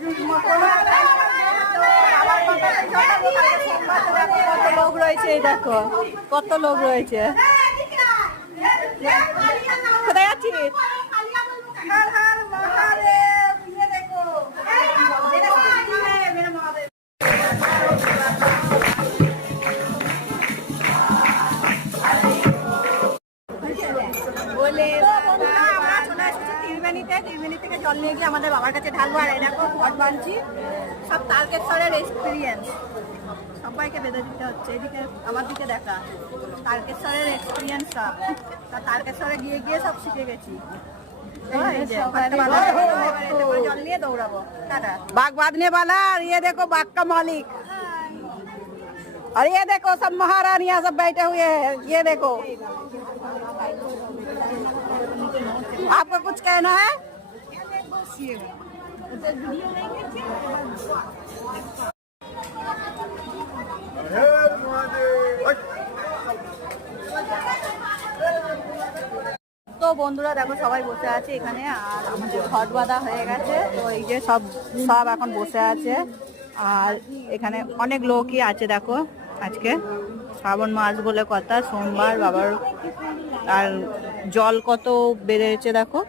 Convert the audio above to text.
কত লোক রয়েছে, এই দেখো কত লোক রয়েছে। কোথায় আছিস? ত্রিবেণী থেকে জল নিয়ে গিয়ে আমাদের বাবার কাছে ঢালবো। আর এরকম ঘট বানছি, সব তারকেশ্বরের এক্সপিরিয়েন্স সবাইকে বেঁধে দিতে হচ্ছে। এদিকে আমার দিকে দেখা, তারকেশ্বরের এক্সপিরিয়েন্স সব, তারকেশ্বরে গিয়ে গিয়ে সব শিখে গেছি। জল নিয়ে দৌড়াবো। बाग बांधने वाला, और ये देखो बाग का मालिक, और ये देखो सब महारानियां सब बैठे हुए हैं। ये देखो, आपको कुछ कहना है? তো বন্ধুরা দেখো সবাই বসে আছে এখানে, আর আমাদের ঘট বাঁধা হয়ে গেছে। তো এই যে সব এখন বসে আছে, আর এখানে অনেক লোকই আছে। দেখো আজকে শ্রাবণ মাস বলে কথা, সোমবার বাবার, আর জল কত বেড়েছে দেখো।